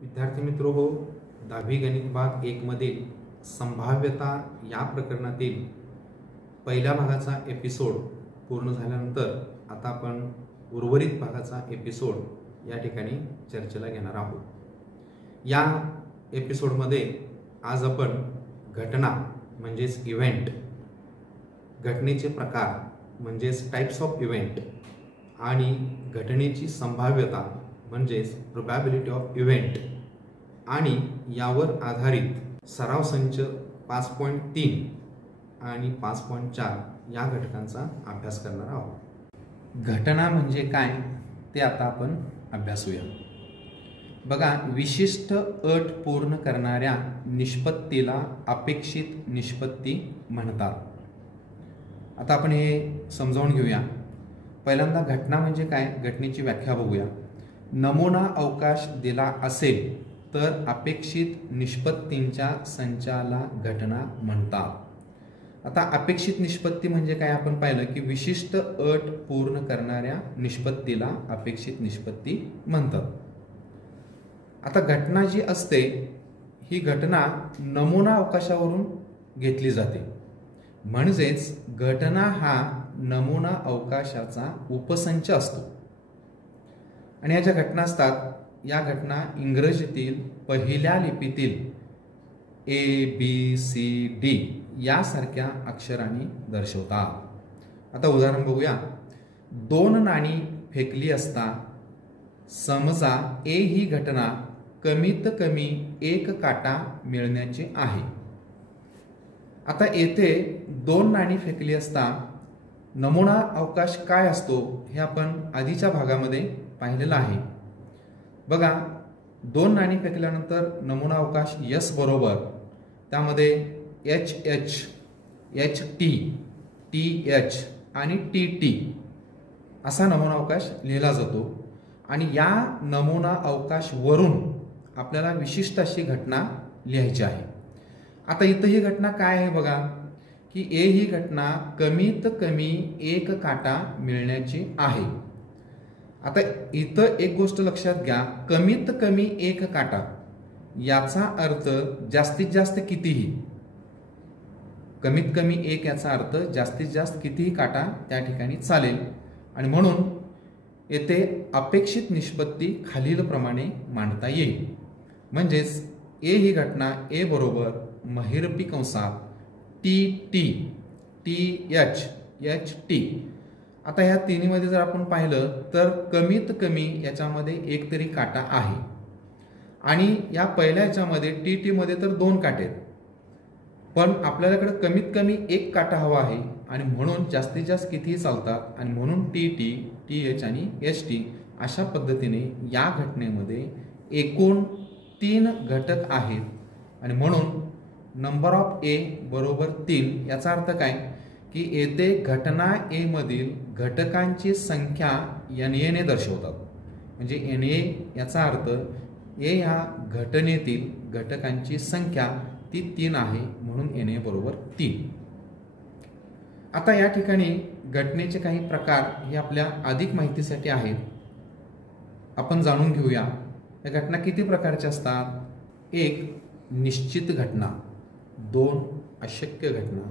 विद्यार्थी मित्रो हो, 10वी गणित भाग 1 मधील संभाव्यता या प्रकरणातील पहिल्या भागाचा एपिसोड पूर्ण झाल्यानंतर आता आपण उर्वरित भागाचा एपिसोड या ठिकाणी चर्चेला घेणार आहोत. या एपिसोडमध्ये आज आपण घटना म्हणजेच इव्हेंट, घटनेचे प्रकार म्हणजेच टाइप्स ऑफ इव्हेंट आणि घटनेची संभाव्यता म्हणजेच प्रोबॅबिलिटी ऑफ इव्हेंट आणि यावर आधारित सराव संच 5.3 आणि 5.4 या घटकांचा अभ्यास करणार आहोत. घटना म्हणजे काय ते आता आपण अभ्यासूया. बघा, विशिष्ट अट पूर्ण करणाऱ्या निष्पत्तीला अपेक्षित निष्पत्ती म्हणतात. आता आपण हे समजावून घेऊया. पहिल्यांदा घटना म्हणजे काय, घटनेची व्याख्या बघूया. नमुना अवकाश दिला असेल तर अपेक्षित निष्पत्तींच्या संचाला घटना म्हणतात. आता अपेक्षित निष्पत्ती म्हणजे काय आपण पाहिलं की विशिष्ट अट पूर्ण करणाऱ्या निष्पत्तीला अपेक्षित निष्पत्ती म्हणतात. आता घटना जी असते ही घटना नमुना अवकाशावरून घेतली जाते, म्हणजेच घटना हा नमुना अवकाशाचा उपसंच असतो. आणि या ज्या घटना असतात या घटना इंग्रजीतील पहिल्या लिपीतील ABCD यासारख्या अक्षरांनी दर्शवतात. आता उदाहरण बघूया. 2 नाणी फेकली असता समजा A ही घटना कमीत कमी 1 काटा मिळण्याची आहे. आता येथे 2 नाणी फेकली असता नमुना अवकाश काय असतो हे आपण आधीच्या भागामध्ये पाहिलेलं आहे. बघा, 2 नाणी फेकल्यानंतर नमुना अवकाश S बरोबर त्यामध्ये HH, HT, TH आणि TT असा नमुना अवकाश लिहिला जातो. आणि या नमुना अवकाश वरून आपल्याला विशिष्ट अशी घटना लिहायची आहे. आता इथं ही घटना काय आहे बघा की A ही घटना कमीत कमी 1 काटा मिळण्याची आहे. आता इथं एक गोष्ट लक्षात घ्या, कमीत कमी 1 काटा याचा अर्थ जास्तीत जास्त कितीही, कमीत कमी 1 याचा अर्थ जास्तीत जास्त कितीही काटा त्या ठिकाणी चालेल. आणि म्हणून येथे अपेक्षित निष्पत्ती खालील प्रमाणे मांडता येईल. म्हणजेच A ही घटना A बरोबर महिरपी कंसात TT, TH, HT. आता ह्या तिन्हीमध्ये जर आपण पाहिलं तर कमीत कमी याच्यामध्ये एक तरी काटा आहे. आणि या पहिल्या याच्यामध्ये TT मध्ये तर 2 काटे आहेत, पण आपल्याकडे कमीत कमी 1 काटा हवा आहे आणि म्हणून जास्तीत जास्त कितीही चालतात. आणि म्हणून TT, TH आणि HT अशा पद्धतीने या घटनेमध्ये एकूण 3 घटक आहेत. आणि म्हणून नंबर ऑफ A बरोबर 3. याचा अर्थ काय की येथे घटना A मधील घटकांची संख्या NA ने दर्शवतात. म्हणजे NA याचा अर्थ A ह्या घटनेतील घटकांची संख्या ती 3 आहे, म्हणून NA बरोबर 3. आता या ठिकाणी घटनेचे काही प्रकार हे आपल्या अधिक माहितीसाठी आहेत, आपण जाणून घेऊया. या घटना किती प्रकारच्या असतात. 1 निश्चित घटना, 2 अशक्य घटना,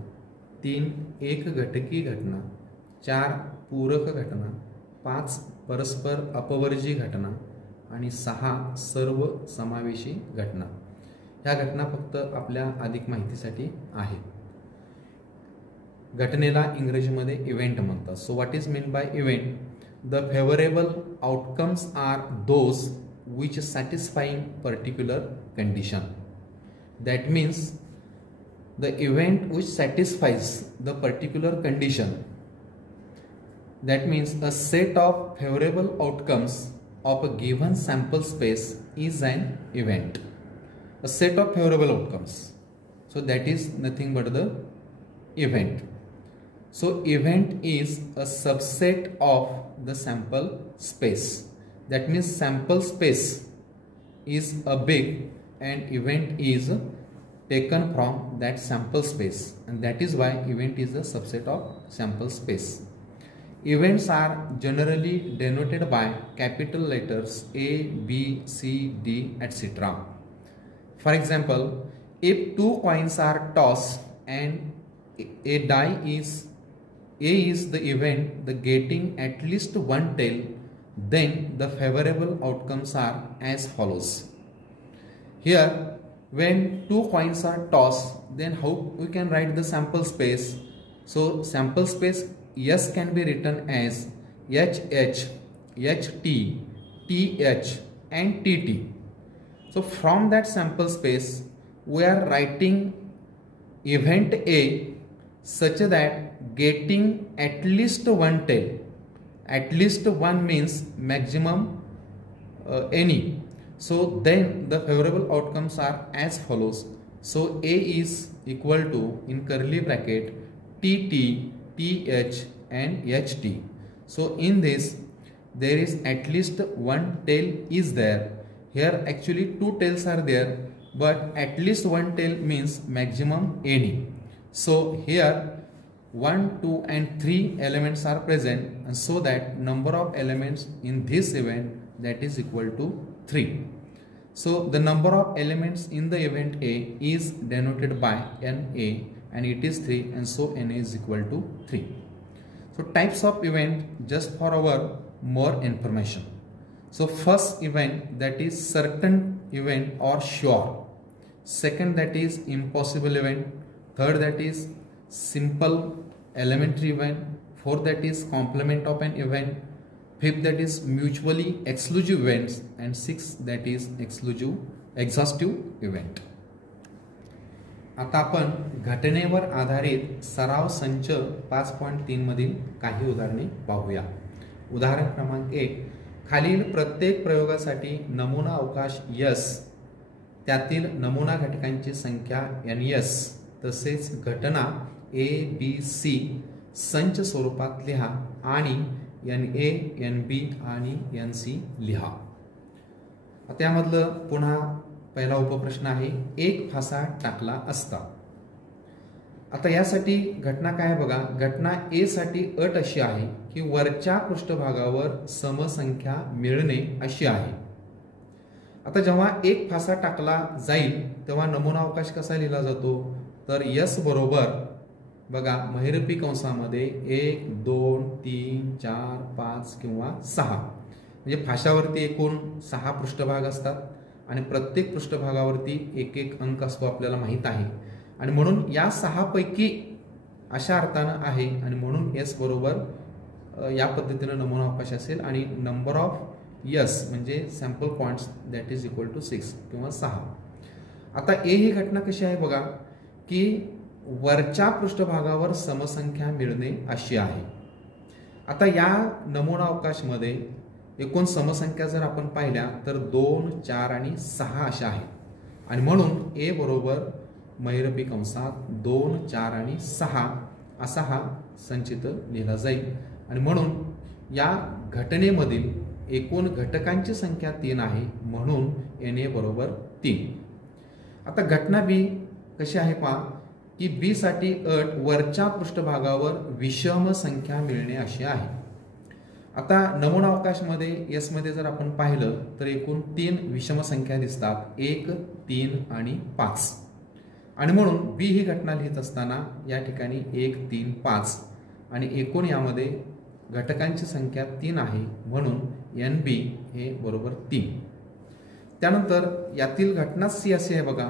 3 एक घटकी घटना, 4 पूरक घटना, 5 परस्पर अपवर्जी घटना आणि 6 सर्व समावेशी घटना. ह्या घटना फक्त आपल्या अधिक माहितीसाठी आहेत. घटनेला इंग्रजीमध्ये इव्हेंट म्हणतात. So what is mean by event? The favourable outcomes are those which satisfying particular condition. That means the event which satisfies the particular condition. That means a set of favorable outcomes of a given sample space is an event. A set of favorable outcomes. So that is nothing but the event. So event is a subset of the sample space. That means sample space is a big and event is taken from that sample space, and that is why event is a subset of sample space. events are generally denoted by capital letters A, B, C, D, etc. For example, if two coins are tossed and a die is A is the event the getting at least one tail, then the favorable outcomes are as follows. Here, when two coins are tossed, then how we can write the sample space? So sample space S can be written as HH, HT, TH and TT. So from that sample space, we are writing event A such that getting at least one tail. At least one means maximum any. So then the favorable outcomes are as follows. So A is equal to, in curly bracket, TT, TH and HT. So in this there is at least one tail is there. Here actually two tails are there, but at least one tail means maximum any. So here 1, 2 and 3 elements are present, and so that number of elements in this event, that is equal to 3. So the number of elements in the event A is denoted by NA and it is 3, and so NA is equal to 3. So types of event, just for our more information. So first event, that is certain event or sure. Second, that is impossible event. Third, that is simple elementary event. Fourth, that is complement of an event. Fifth, that is mutually exclusive events. And sixth, that is exhaustive event. आता आपण घटनेवर आधारित सराव संच 5.3 मधील काही उदाहरणे पाहूया. उदाहरण क्रमांक 1. खालील प्रत्येक प्रयोगासाठी नमुना अवकाश S, त्यातील नमुना घटकांची संख्या NS, तसेच घटना A, B, C संच स्वरूपात लिहा आणि NA, NB आणि NC लिहा. त्यामधलं पुन्हा पहिला उपप्रश्न आहे, एक फासा टाकला असता. आता यासाठी घटना काय बघा. घटना A साठी अट अशी आहे की वरच्या पृष्ठभागावर समसंख्या मिळणे अशी आहे. आता जेव्हा एक फासा टाकला जाईल तेव्हा नमुना अवकाश कसा लिहिला जातो, तर S बरोबर बघा महिरपी कंसामध्ये 1, 2, 3, 4, 5 किंवा 6, म्हणजे फाशावरती एकूण 6 पृष्ठभाग असतात आणि प्रत्येक पृष्ठभागावरती एक एक अंक असतो आपल्याला माहित आहे. आणि म्हणून या 6 पैकी अशा अर्थानं आहे आणि म्हणून S बरोबर या पद्धतीने नमुना अवकाश असेल आणि नंबर ऑफ S म्हणजे sample points that is equal to 6 किंवा 6. आता A ही घटना कशी आहे बघा की वरच्या पृष्ठभागावर समसंख्या मिळणे अशी आहे. आता या नमुना अवकाशमध्ये एकूण समसंख्या जर आपण पाहिल्या तर 2, 4 आणि 6 अशा आहेत आणि म्हणून A बरोबर महिरपी कंसात 2, 4 आणि 6 असा हा संचित लिहिला जाईल आणि म्हणून या घटनेमधील एकूण घटकांची संख्या 3 आहे म्हणून NA बरोबर 3. आता घटना B कशी आहे पहा की B साठी अट वरच्या पृष्ठभागावर विषम संख्या मिळणे अशी आहे. आता नमुना अवकाशमध्ये S मध्ये जर आपण पाहिलं तर एकूण 3 विषम संख्या दिसतात, 1, 3 आणि 5. आणि म्हणून B ही घटना लिहित असताना या ठिकाणी 1, 3, 5 आणि एकूण यामध्ये घटकांची संख्या 3 आहे म्हणून NB हे बरोबर 3. त्यानंतर यातील घटना C अशी आहे बघा,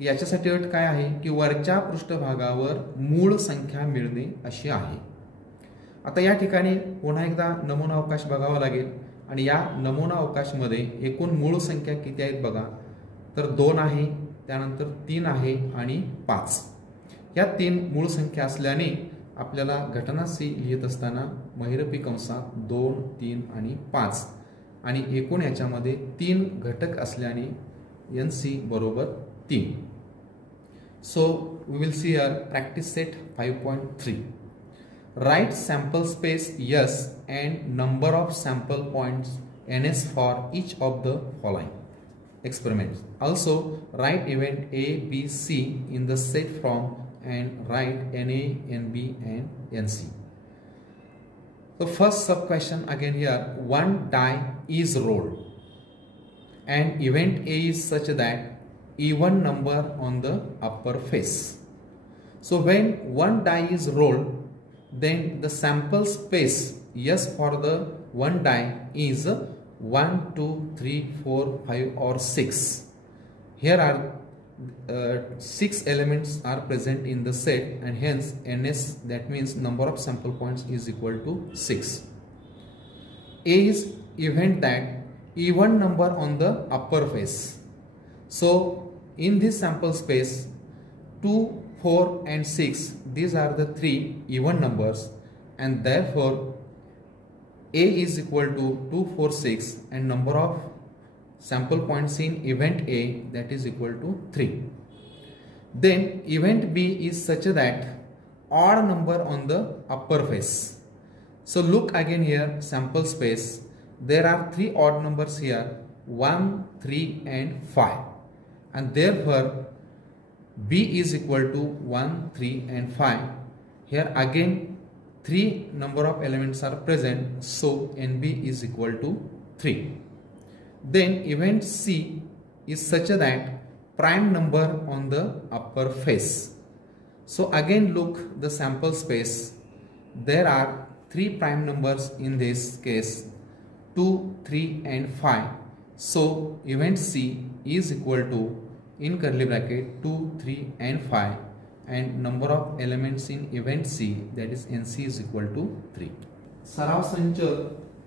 याच्यासाठी अट काय आहे की वरच्या पृष्ठभागावर मूळ संख्या मिळणे अशी आहे. आता या ठिकाणी पुन्हा एकदा नमुना अवकाश बघावा लागेल आणि या नमुना अवकाशमध्ये एकूण मूळ संख्या किती आहेत बघा, तर 2 आहे, त्यानंतर 3 आहे आणि 5. या 3 मूळ संख्या असल्याने आपल्याला घटना C लिहित असताना महिरपी कंसात 2, 3 आणि 5 आणि एकूण याच्यामध्ये 3 घटक असल्याने NC बरोबर 3. So we will see here practice set 5.3. Write sample space S and number of sample points NS for each of the following experiments. Also write event A, B, C in the set from and write NA, NB and NC. So first sub question again here, one die is rolled and event A is such that even number on the upper face. So when one die is rolled, then the sample space S for the one die is 1, 2, 3, 4, 5 or 6. Here are 6 elements are present in the set, and hence NS, that means number of sample points, is equal to 6. A is event that even number on the upper face. So in this sample space 2, 4 and 6, these are the 3 even numbers, and therefore A is equal to 2, 4, 6 and number of sample points in event A, that is equal to 3. Then event B is such that odd number on the upper face. So look again here, sample space, there are 3 odd numbers here, 1, 3 and 5, and therefore B is equal to 1, 3 and 5. Here again 3 number of elements are present, so NB is equal to 3. Then event C is such that prime number on the upper face. So again look the sample space, there are 3 prime numbers in this case, 2, 3 and 5. So event C is equal to, in curly bracket, 2, 3 and 5, and number of elements in event C, that is NC, is equal to 3. सराव संच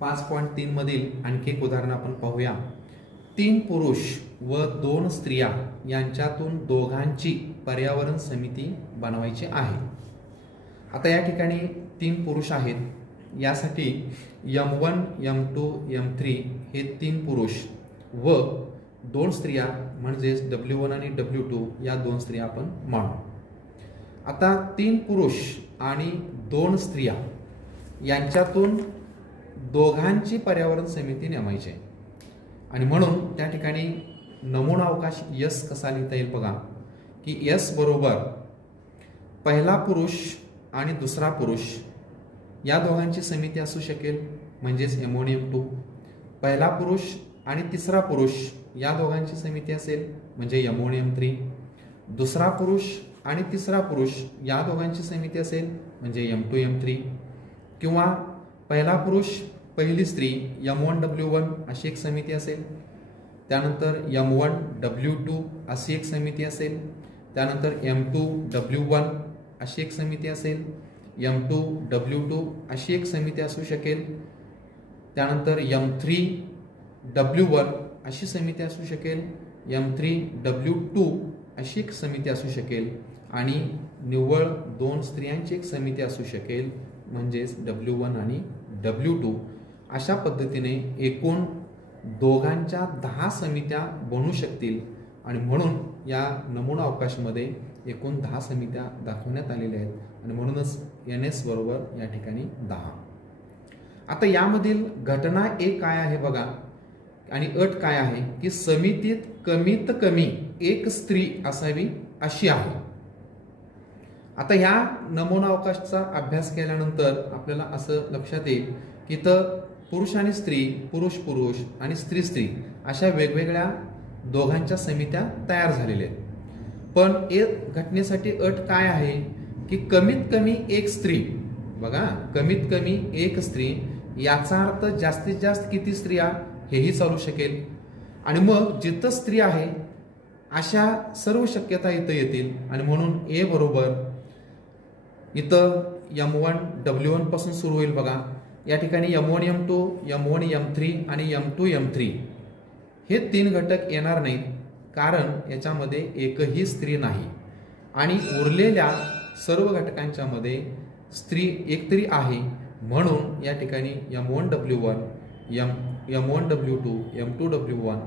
5.3 मधील आणखी एक उदाहरण आपण पाहूया. 3 पुरुष व 2 स्त्रिया यांच्यातून दोघांची पर्यावरण समिती बनवायची आहे. आता या ठिकाणी 3 पुरुष आहेत, यासाठी M1, M2, M3 हे 3 पुरुष व 2 स्त्रिया म्हणजेच W1 आणि W2 या 2 स्त्रिया आपण मानू. आता 3 पुरुष आणि 2 स्त्रिया यांच्यातून दोघांची पर्यावरण समिती नेमायची आहे, आणि म्हणून त्या ठिकाणी नमुना अवकाश S कसा लिहिता येईल बघा, की S बरोबर पहिला पुरुष आणि दुसरा पुरुष या दोघांची समिती असू शकेल, म्हणजेच M1 M2. पहिला पुरुष आणि तिसरा पुरुष या दोघांची समिती असेल, म्हणजे M1 M3. दुसरा पुरुष आणि तिसरा पुरुष या दोघांची समिती असेल, म्हणजे M2 M3. किंवा पहिला पुरुष पहिली स्त्री M1 W1 अशी एक समिती असेल, त्यानंतर M1 W2 अशी एक समिती असेल, त्यानंतर M2 W1 अशी एक समिती असेल, M2 W2 अशी एक समिती असू शकेल, त्यानंतर M3 W1 अशी समिती असू शकेल, M3 W2 अशी एक समिती असू शकेल, आणि निव्वळ 2 स्त्रियांची एक समिती असू शकेल, म्हणजेच W1 आणि W2. अशा पद्धतीने एकूण दोघांच्या 10 समित्या बनू शकतील, आणि म्हणून या नमुना अवकाशमध्ये एकूण 10 समित्या दाखवण्यात आलेल्या आहेत, आणि म्हणूनच NS बरोबर या ठिकाणी 10. आता यामधील घटना एक काय आहे बघा, आणि अट काय आहे की समितीत कमीत कमी एक स्त्री असावी अशी आहे. आता ह्या नमुना अवकाशचा अभ्यास केल्यानंतर आपल्याला असं लक्षात येईल की तर पुरुष आणि स्त्री, पुरुष पुरुष आणि स्त्री स्त्री अशा वेगवेगळ्या दोघांच्या समित्या तयार झालेल्या आहेत. पण एक घटनेसाठी अट काय आहे की कमीत कमी एक स्त्री, बघा कमीत कमी एक स्त्री, याचा अर्थ जास्तीत जास्त किती स्त्रिया हेही चालू शकेल, आणि मग जिथं स्त्री आहे अशा सर्व शक्यता इथं येतील, आणि म्हणून A बरोबर इथं M1 W1 पासून सुरू होईल बघा. या ठिकाणी M1 M2, M1 M3 आणि M2 M3 हे 3 घटक येणार नाहीत, कारण याच्यामध्ये एकही स्त्री नाही, आणि उरलेल्या सर्व घटकांच्या मध्ये स्त्री एक तरी आहे, म्हणून या ठिकाणी M1 W1, M1 W2, M2 W1,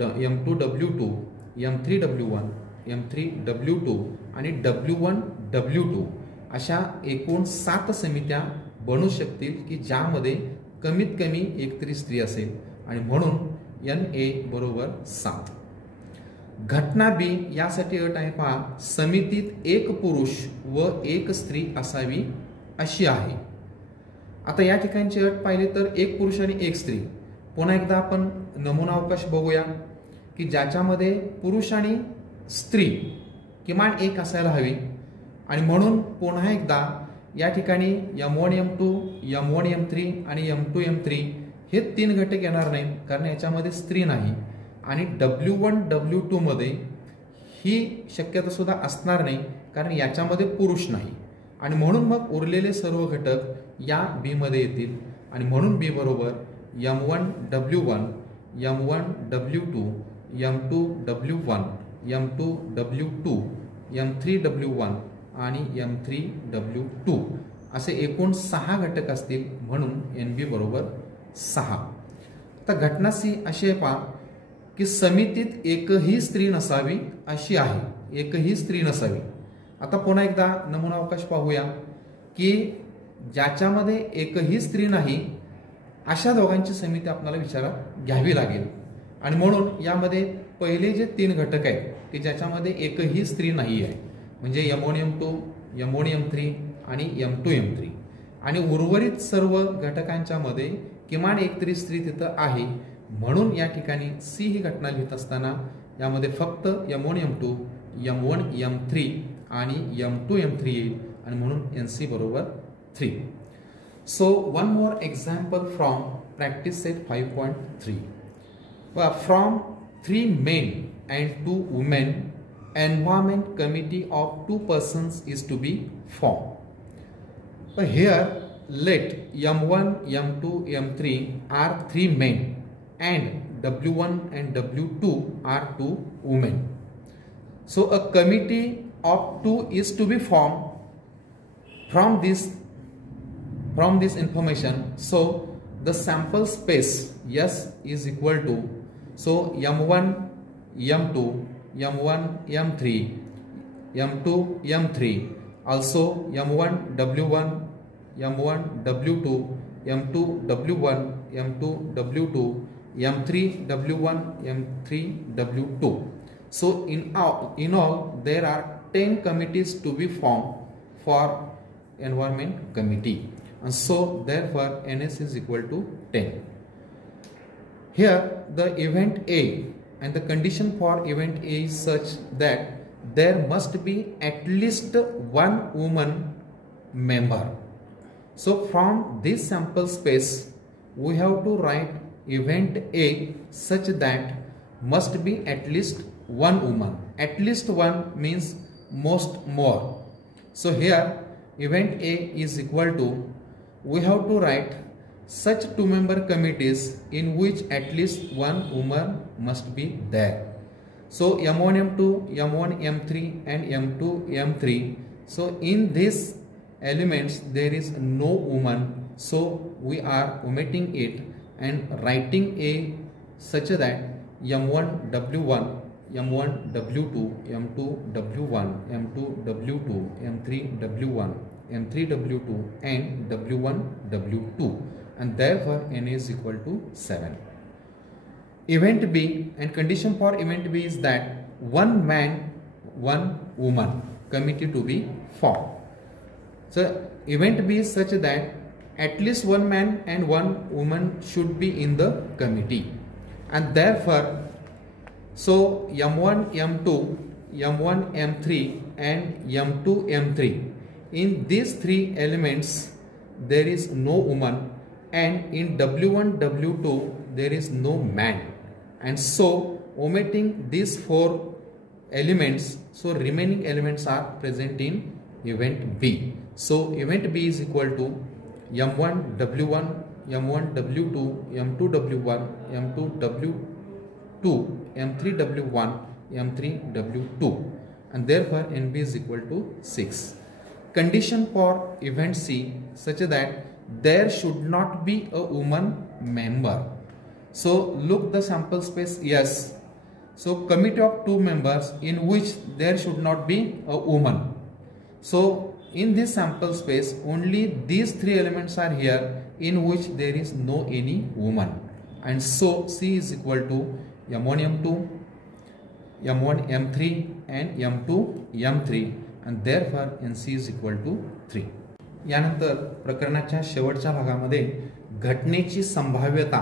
M2 W2, M3 W1, M3 W2 आणि W1 W2 अशा एकूण 7 समित्या बनू शकतील की ज्यामध्ये कमीत कमी एक तरी स्त्री असेल, आणि म्हणून NA बरोबर 7. घटना B यासाठी अट आहे पहा, समितीत एक पुरुष व एक स्त्री असावी अशी आहे. आता या ठिकाणची अट पाहिली तर एक पुरुष आणि एक स्त्री. पुन्हा एकदा आपण नमुना अवकाश बघूया की ज्याच्यामध्ये पुरुष आणि स्त्री किमान एक असायला हवी. आणि म्हणून पुन्हा एकदा या ठिकाणी M1 M2 M1 M3 आणि M2 M3 हे 3 घटक येणार नाहीत, कारण याच्यामध्ये स्त्री नाही. आणि W1 W2 मध्ये ही शक्यता सुद्धा असणार नाही, कारण याच्यामध्ये पुरुष नाही. आणि म्हणून मग उरलेले सर्व घटक या बी मध्ये येतील. आणि म्हणून बी बरोबर M1 W1 M1 W2 M2 W1 M2 W2 M3 W1 आणि M3 W2 असे एकूण 6 घटक असतील. म्हणून NB बरोबर 6. तर घटना सी अशी आहे पहा की समितीत एकही स्त्री नसावी अशी आहे. एकही स्त्री नसावी. आता पुन्हा एकदा नमुना अवकाश पाहूया की ज्याच्यामध्ये एकही स्त्री नाही अशा दोघांची समिती आपल्याला विचारात घ्यावी लागेल. आणि म्हणून यामध्ये पहिले जे 3 घटक आहेत की ज्याच्यामध्ये एकही स्त्री नाही आहे, म्हणजे M1 M2 M1 M3 आणि M2 M3. आणि उर्वरित सर्व घटकांच्या मध्ये किमान एक तरी स्त्री तिथं आहे. म्हणून या ठिकाणी सी ही घटना लिहित असताना यामध्ये फक्त M1 M2 M1 M3 आणि M2 M3 येईल. आणि म्हणून NC बरोबर 3. So one more example from practice set 5.3. From 3 men and 2 women, environment committee of 2 persons is to be formed. But here let M1 M2 M3 are 3 men and W1 and W2 are 2 women. So a committee of 2 is to be formed from this information. So the sample space S is equal to, so M1 M2 M1 M3 M2 M3, also M1 W1 M1 W2 M2 W1 M2 W2 M3 W1 M3 W2. So in all there are 10 committees to be formed for environment committee, and so therefore NS is equal to 10. Here the event A and the condition for event A is such that there must be at least one woman member. So from this sample space we have to write event A such that must be at least one woman. At least one means most more. So here event A is equal to, we have to write such 2-member committees in which at least one woman must be there. So M1 M2 M1 M3 and M2 M3. So in these elements there is no woman, so we are omitting it and writing A such that M1 W1 M1 W2 M2 W1 M2 W2 M3 W1 M3 W2 and W1 W2, and therefore N is equal to 7. Event B and condition for event B is that one man one woman committee to be formed. So event B is such that at least one man and one woman should be in the committee, and therefore so M1 M2 M1 M3 and M2 M3, in these 3 elements there is no woman, and in W1 W2 there is no man, and so omitting these 4 elements, so remaining elements are present in event B. So event B is equal to M1 W1 M1 W2 M2 W1 M2 W2 M3 W1 M3 W2, and therefore NB is equal to 6. Condition for event C such that there should not be a woman member. So look the sample space yes. So committee of 2 members in which there should not be a woman. So in this sample space only these 3 elements are here in which there is no any woman, and so C is equal to M1 M2 M1 M3 and M2 M3, and therefore NC is equal to 3. यानंतर प्रकरणाच्या शेवटच्या भागामध्ये घटनेची संभाव्यता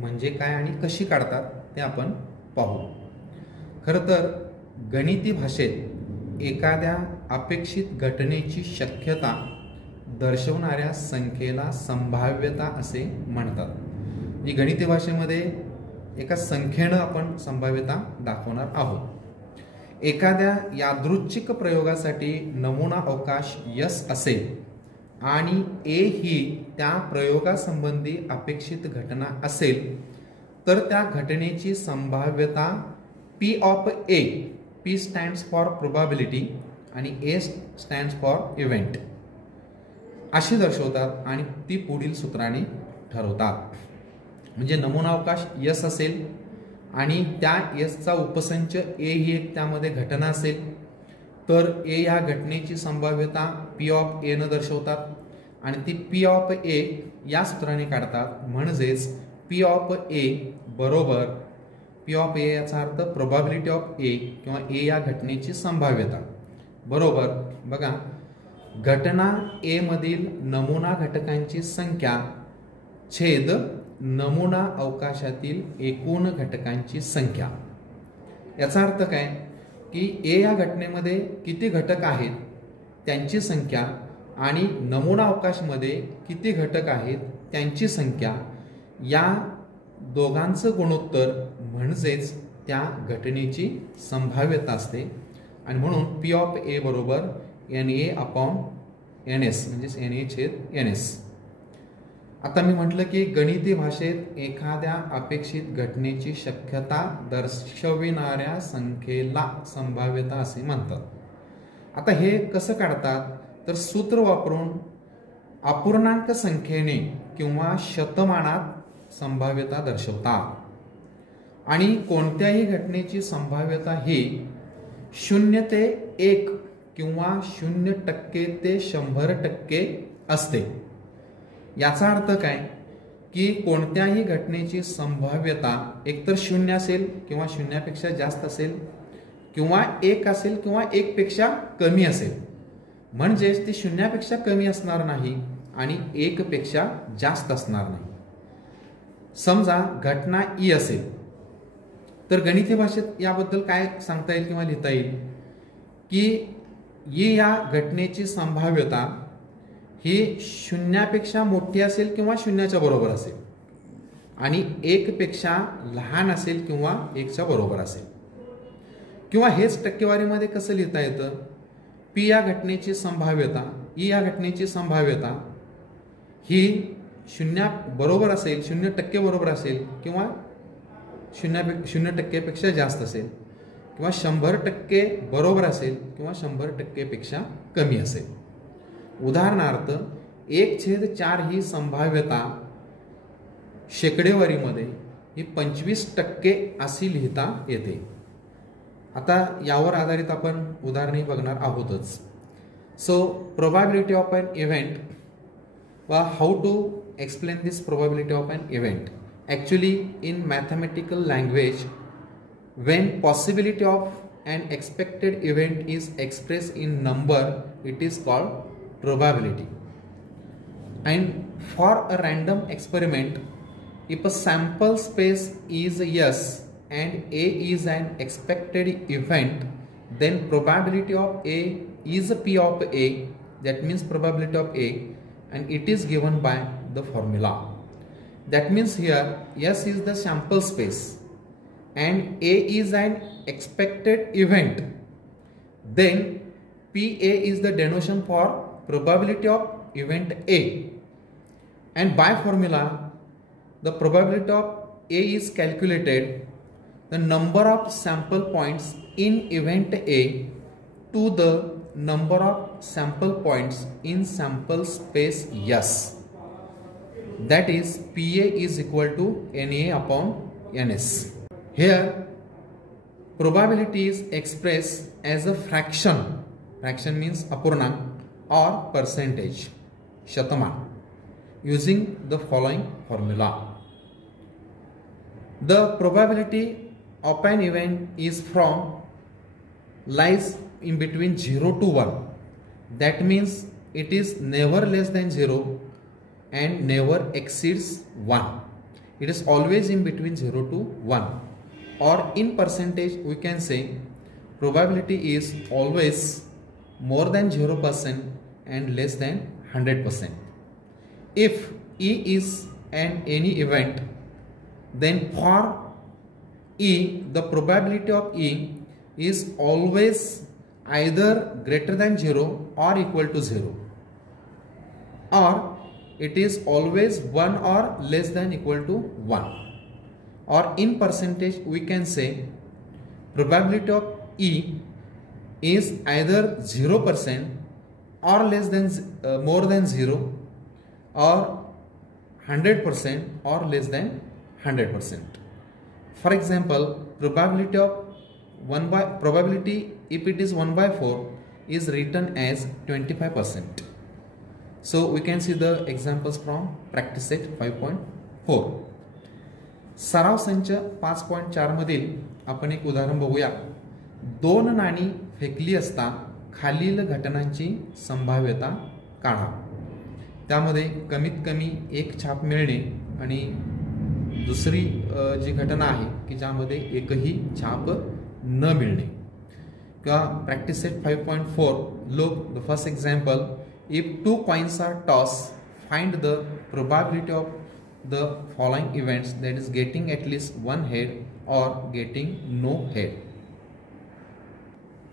म्हणजे काय आणि कशी काढतात ते आपण पाहू. खरं तर गणिती भाषेत एखाद्या अपेक्षित घटनेची शक्यता दर्शवणाऱ्या संख्येला संभाव्यता असे म्हणतात. ही गणिती भाषेमध्ये एका संख्येनं आपण संभाव्यता दाखवणार आहोत. एखाद्या यादृच्छिक प्रयोगासाठी नमुना अवकाश S असेल आणि A ही त्या प्रयोगासंबंधी अपेक्षित घटना असेल तर त्या घटनेची संभाव्यता P of A, P stands for probability आणि A stands for event अशी दर्शवतात आणि ती पुढील सूत्राने ठरवतात. म्हणजे नमुना अवकाश S असेल आणि त्या S चा उपसंच A ही एक त्यामध्ये घटना असेल तर A या घटनेची संभाव्यता P of A न दर्शवतात आणि ती P of A या सूत्राने काढतात. म्हणजेच P of A बरोबर P of A याचा अर्थ प्रोबॅबिलिटी ऑफ A किंवा A या घटनेची संभाव्यता बरोबर बघा घटना A मधील नमुना घटकांची संख्या छेद नमुना अवकाशातील एकूण घटकांची संख्या. याचा अर्थ काय की A या घटनेमध्ये किती घटक आहेत त्यांची संख्या आणि नमुना अवकाशमध्ये किती घटक आहेत त्यांची संख्या या दोघांचं गुणोत्तर म्हणजेच त्या घटनेची संभाव्यता असते आणि म्हणून P of A बरोबर NA upon NS म्हणजेच NA छेद NS. आता मी म्हटलं की गणिती भाषेत एखाद्या अपेक्षित घटनेची शक्यता दर्शविणाऱ्या संख्येला संभाव्यता असे म्हणतात. आता हे कसं काढतात तर सूत्र वापरून अपूर्णांक संख्येने किंवा शतमानात संभाव्यता दर्शवतात आणि कोणत्याही घटनेची संभाव्यता ही 0 ते 1 किंवा 0% ते 100% असते. याचा अर्थ काय की कोणत्याही घटनेची संभाव्यता एकतर 0 असेल किंवा 0पेक्षा जास्त असेल किंवा 1 असेल किंवा 1 पेक्षा कमी असेल. म्हणजेच ती 0पेक्षा कमी असणार नाही आणि 1 पेक्षा जास्त असणार नाही. समजा घटना E असेल तर गणिती भाषेत याबद्दल काय सांगता येईल किंवा लिहिता येईल की E या घटनेची संभाव्यता ही 0पेक्षा मोठी असेल किंवा 0च्या बरोबर असेल आणि 1 पेक्षा लहान असेल किंवा 1च्या बरोबर असेल. किंवा हेच टक्केवारीमध्ये कसं लिहिता येतं P या घटनेची संभाव्यता E या घटनेची संभाव्यता ही 0 बरोबर असेल 0% बरोबर असेल किंवा 0% पेक्षा जास्त असेल किंवा 100% बरोबर असेल किंवा 100% पेक्षा कमी असेल. उदाहरणार्थ 1/4 ही संभाव्यता शेकडेवारीमध्ये ही 25% अशी लिहिता येते. आता यावर आधारित आपण उदाहरणे बघणार आहोतच. So probability of an event वा how to explain this probability of an event. Actually in mathematical language when possibility of an expected event is expressed in number it is called probability. And for a random experiment if a sample space is yes and A is an expected event then probability of A is P of A, that means probability of A, and it is given by the formula. That means here S is the sample space and A is an expected event. Then PA is the denotation for probability of event A. And by formula, the probability of A is calculated the number of sample points in event A to the number of sample points in sample space S. That is PA is equal to NA upon NS. Here probability is expressed as a fraction. Fraction means apurnank or percentage, shataman, using the following formula. The probability of an event is lies in between 0 to 1. That means it is never less than 0 and never exceeds 1. It is always in between 0 to 1. Or in percentage we can say probability is always more than 0% and less than 100%. If E is any event, then for E the probability of E is always either greater than 0 or equal to 0, or it is always 1 or less than equal to 1. Or in percentage we can say probability of E is either 0% or less than more than 0, or 100% or less than 100%. For example, probability if it is 1/4 is written as 25%. So we can see the examples from practice set 5.4. सराव संच 5.4 मधील आपण एक उदाहरण बघूया. 2 नाणी फेकली असता खालील घटनांची संभाव्यता काढा. त्यामध्ये कमीत कमी एक छाप मिळणे आणि दुसरी जी घटना आहे की ज्यामध्ये एकही छाप न मिळणे. किंवा practice set 5.4 look the first example. If 2 coins are tossed, find the probability of the following events, that is getting at least one head or getting no head.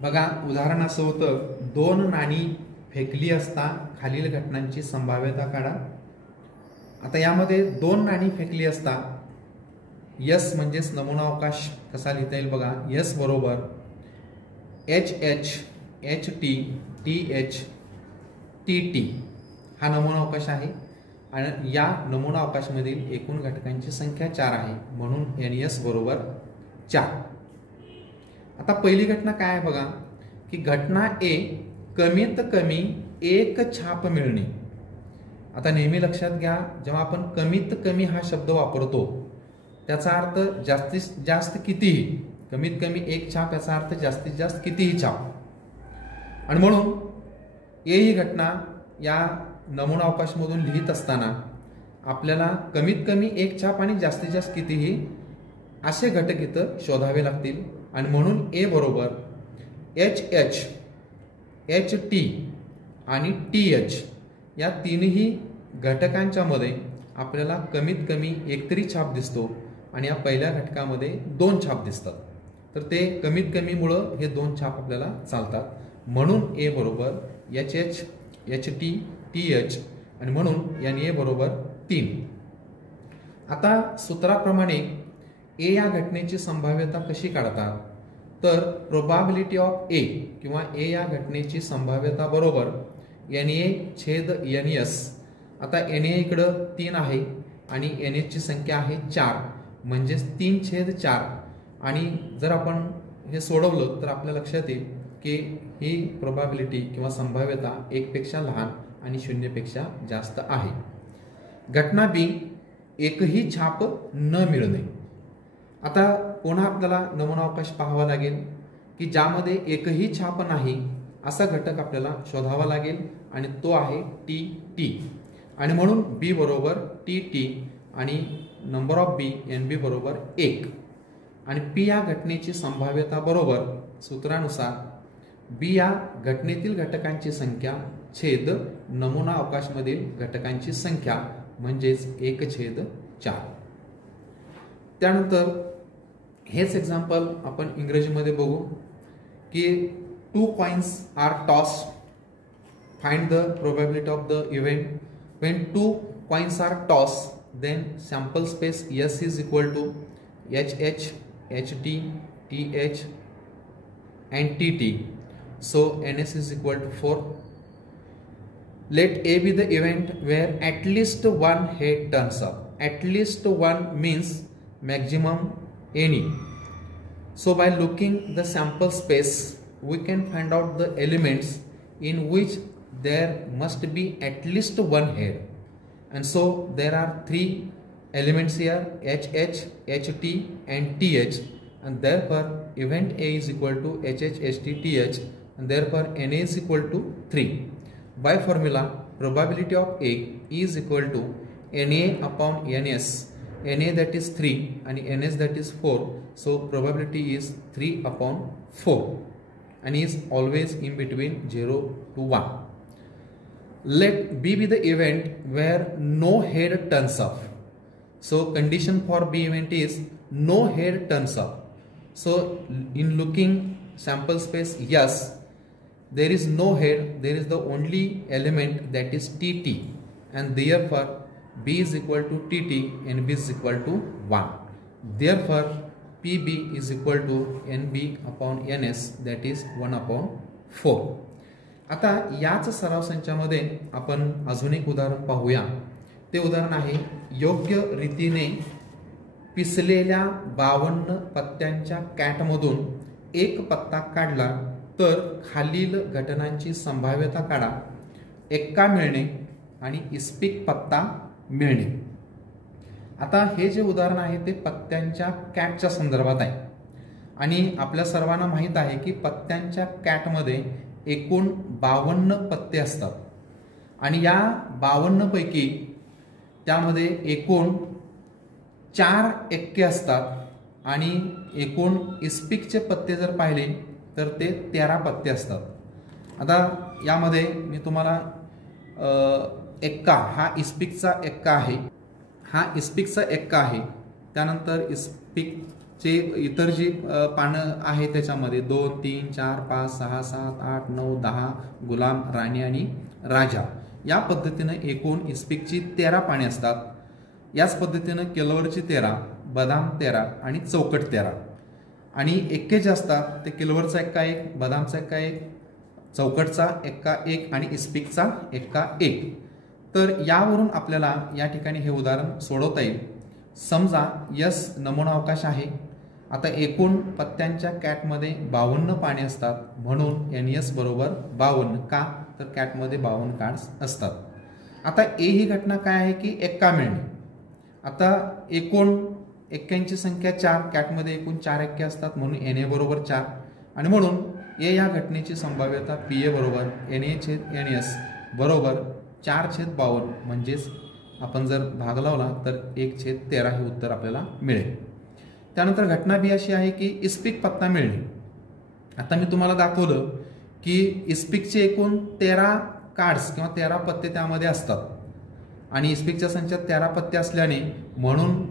बघा उदाहरण असं होतं, 2 नाणी फेकली असता खालील घटनांची संभाव्यता काढा. आता यामध्ये 2 नाणी फेकली असता यस म्हणजेच नमुना अवकाश कसा लिहिता येईल बघा. यस बरोबर HH HT TH TT हा नमुना अवकाश आहे आणि या नमुना अवकाशामधील एकूण घटकांची संख्या 4 आहे, म्हणून NS बरोबर 4. आता पहिली घटना काय आहे बघा की घटना A कमीत कमी एक छाप मिळणे. आता नेहमी लक्षात घ्या, जेव्हा आपण कमीत कमी हा शब्द वापरतो त्याचा अर्थ जास्तीत जास्त कितीही. कमीत कमी एक छाप याचा अर्थ जास्तीत जास्त कितीही छाप. आणि म्हणून A ही घटना या नमुना अवकाशमधून लिहित असताना आपल्याला कमीत कमी एक छाप आणि जास्तीत जास्त कितीही असे घटक इथं शोधावे लागतील. आणि म्हणून A बरोबर HH HT आणि TH या तीनही घटकांच्या मध्ये आपल्याला कमीत कमी एक तरी छाप दिसतो आणि या पहिल्या घटकामध्ये 2 छाप दिसतात. तर ते कमीत कमी मुळे हे 2 छाप आपल्याला चालतात. म्हणून A बरोबर HH HT TH आणि म्हणून याने A बरोबर 3. आता सूत्राप्रमाणे A या घटनेची संभाव्यता कशी काढतात, तर प्रोबॅबिलिटी ऑफ A किंवा A या घटनेची संभाव्यता बरोबर NA छेद NS. आता NA इकडं 3 आहे आणि NS ची संख्या आहे 4, म्हणजे 3/4. आणि जर आपण हे सोडवलं तर आपल्या लक्षात येईल की ही प्रोबॅबिलिटी किंवा संभाव्यता 1 पेक्षा लहान आणि 0 पेक्षा जास्त आहे. घटना B एकही छाप न मिळणे. आता पुन्हा आपल्याला नमुना अवकाश पाहावा लागेल की ज्यामध्ये एकही छाप नाही असा घटक आपल्याला शोधावा लागेल आणि तो आहे TT. आणि म्हणून B बरोबर TT आणि नंबर ऑफ B NB बरोबर 1. आणि P या घटनेची संभाव्यता बरोबर सूत्रानुसार B या घटनेतील घटकांची संख्या छेद नमुना अवकाशमधील घटकांची संख्या म्हणजेच 1/4. त्यानंतर हेच एक्झाम्पल आपण इंग्रजीमध्ये बघू की 2 coins are tossed, find the probability of the event. When 2 coins are tossed, then sample space S is equal to HH HT TH and TT. So NS is equal to 4. Let A be the event where at least one head turns up. At least one means maximum any. So by looking the sample space, we can find out the elements in which there must be at least one head. And so there are 3 elements here, HH, HT and TH, and therefore event A is equal to HH, HT, TH, and therefore NA is equal to 3. By formula, probability of A is equal to Na upon Ns, Na that is 3 and Ns that is 4. So probability is 3 upon 4 and is always in between 0 to 1. Let B be the event where no head turns up. So condition for B event is no head turns up. So in looking sample space, yes, there is no head, there is the only element that is TT, and therefore B is equal to TT and B is equal to 1. Therefore PB is equal to NB upon NS, that is 1 upon 4. आता याच सराव संचामध्ये आपण अजून एक उदाहरण पाहूया. ते उदाहरण आहे योग्य रीतीने पिसलेल्या 52 पत्त्यांच्या कॅटमधून एक पत्ता काढला तर खालील घटनांची संभाव्यता काढा. एक्का मिळणे आणि इस्पिक पत्ता मिळणे. आता हे जे उदाहरण आहे ते पत्त्यांच्या कॅटच्या संदर्भात आहे आणि आपल्या सर्वांना माहित आहे की पत्त्यांच्या कॅटमध्ये एकूण 52 पत्ते असतात आणि या 52 पैकी त्यामध्ये एकूण 4 एक्के असतात आणि एकूण इस्पिकचे पत्ते जर पाहिले तर ते 13 पत्ते असतात. आता यामध्ये मी तुम्हाला एक्का हा इस्पिकचा एक्का आहे, हा इस्पिकचा एक्का आहे. त्यानंतर इस्पिकचे इतर जी पानं आहे त्याच्यामध्ये 2, 3, 4, 5, 6, 7, 8, 9, 10 गुलाम, राणी आणि राजा या पद्धतीने एकूण इस्पिकची 13 पाने असतात. याच पद्धतीने किलवरची 13, बदाम 13 आणि चौकट 13 आणि एक्के जे असतात ते किलवरचा एक्का 1, बदामचा एक्का 1, चौकटचा एक्का 1 आणि इस्पिकचा एक्का 1. तर यावरून आपल्याला या ठिकाणी हे उदाहरण सोडवता येईल. समजा यस नमुना अवकाश आहे. आता एकूण पत्त्यांच्या कॅटमध्ये 52 पाने असतात म्हणून NS बरोबर 52. का तर कॅटमध्ये 52 कार्ड्स असतात. आता ए ही घटना काय आहे की एक्का मिळणे. आता एकूण एक्क्यांची संख्या 4, कॅटमध्ये एकूण 4 एक्के असतात म्हणून NA बरोबर 4 आणि म्हणून ए या घटनेची संभाव्यता PA बरोबर NA/NS बरोबर 4/52 म्हणजेच आपण जर भाग लावला तर 1/13 हे उत्तर आपल्याला मिळेल. त्यानंतर घटना बी अशी आहे की इस्पिक पत्ता मिळणे. आता मी तुम्हाला दाखवलं की इस्पिकचे एकूण 13 कार्ड्स किंवा 13 पत्ते त्यामध्ये असतात आणि इस्पिकच्या संख्येत 13 पत्ते असल्याने म्हणून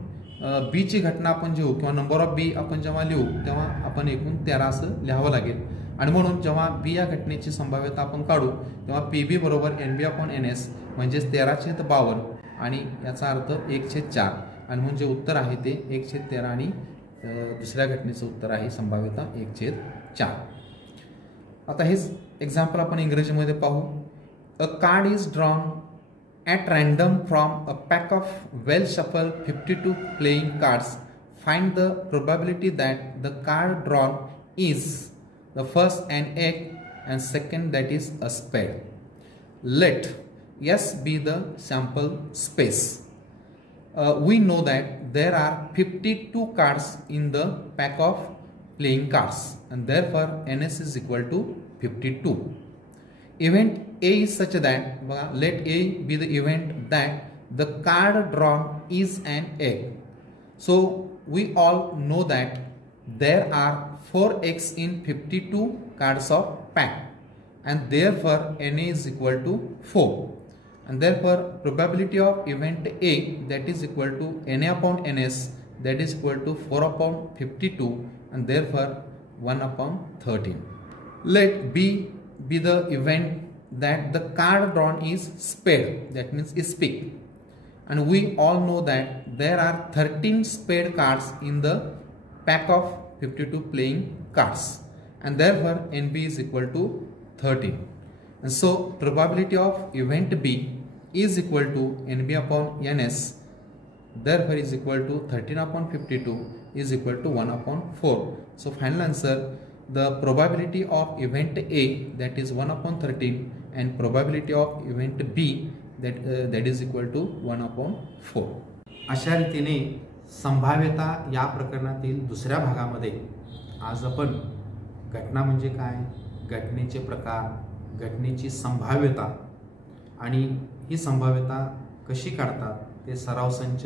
बी ची घटना आपण लिहू किंवा नंबर ऑफ बी आपण जेव्हा लिहू तेव्हा आपण एकूण 13 असं लिहावं लागेल आणि म्हणून जेव्हा बी या घटनेची संभाव्यता आपण काढू तेव्हा PB बरोबर NB/NS म्हणजेच 13/52 आणि याचा अर्थ 1/4 आणि म्हणजे उत्तर आहे ते 1/13 आणि दुसऱ्या घटनेचं उत्तर आहे संभाव्यता 1/4. आता हेच एक्झाम्पल आपण इंग्रजीमध्ये पाहू. अ card is drawn at random from a pack of well shuffled 52 playing cards. Find the probability that the card drawn is the first an egg and second that is a spade. Let S be the sample space. We know that there are 52 cards in the pack of playing cards and therefore NS is equal to 52. Event A is such that let A be the event that the card drawn is an egg. So we all know that there are 4 eggs in 52 cards of pack and therefore NA is equal to 4 and therefore probability of event A that is equal to NA/NS that is equal to 4/52 and therefore 1/13. Let B be the event that the card drawn is spade, that means ispic, and we all know that there are 13 spade cards in the pack of 52 playing cards and therefore NB is equal to 13 and so probability of event B is equal to NB/NS therefore is equal to 13/52 is equal to 1/4. So final answer, the probability of event A that is 1/13 and probability of event B that is equal to 1/4. अशा रीतीने संभाव्यता या प्रकरणातील दुसऱ्या भागामध्ये आज आपण घटना म्हणजे काय, घटनेचे प्रकार, घटनेची संभाव्यता आणि ही संभाव्यता कशी काढतात ते सराव संच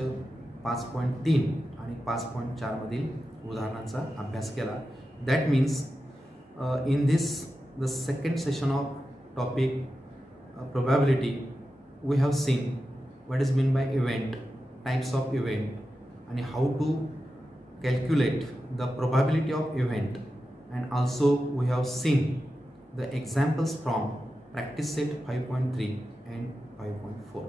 5.3 आणि 5.4 मधील उदाहरणांचा अभ्यास केला. That means in this the second session of topic probability we have seen what is meant by event, types of event, and how to calculate the probability of event, and also we have seen the examples from practice set 5.3 and 5.4.